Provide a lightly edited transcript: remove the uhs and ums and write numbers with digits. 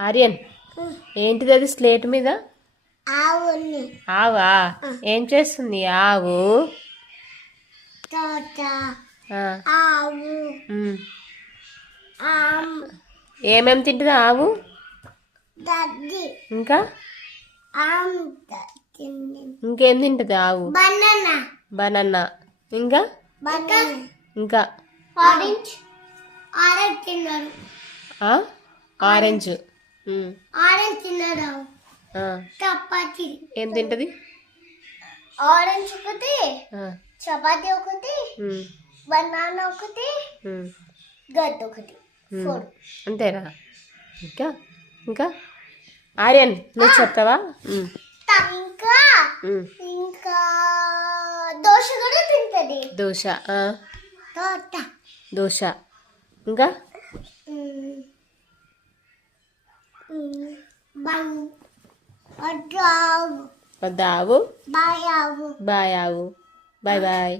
ఆర్యన్, ఏంటిది అది స్లేట్ మీద? ఆవా? ఏం చేస్తుంది ఆవు? ఏమేమి తింటుంది ఆవు? ఇంకా ఇంకేం తింటుంది ఆవు? బనానా. ఇంకా ఇంకా ఆరెంజ్. చపాతి ఏం తింటది? ఆరెంజ్ ఒకటి, చపాతి ఒకటి, బనానా ఒకటి, గడ్డ ఒకటి. అంతేనా? ఇంకా ఇంకా ఆర్యన్, నువ్వు చెప్తావా? ఇంకా ఇంకా దోశ కూడా తింటది. దోశ. దోశ. ఇంకా వద్దావు. బాయ్ ఆవు. Bye bye.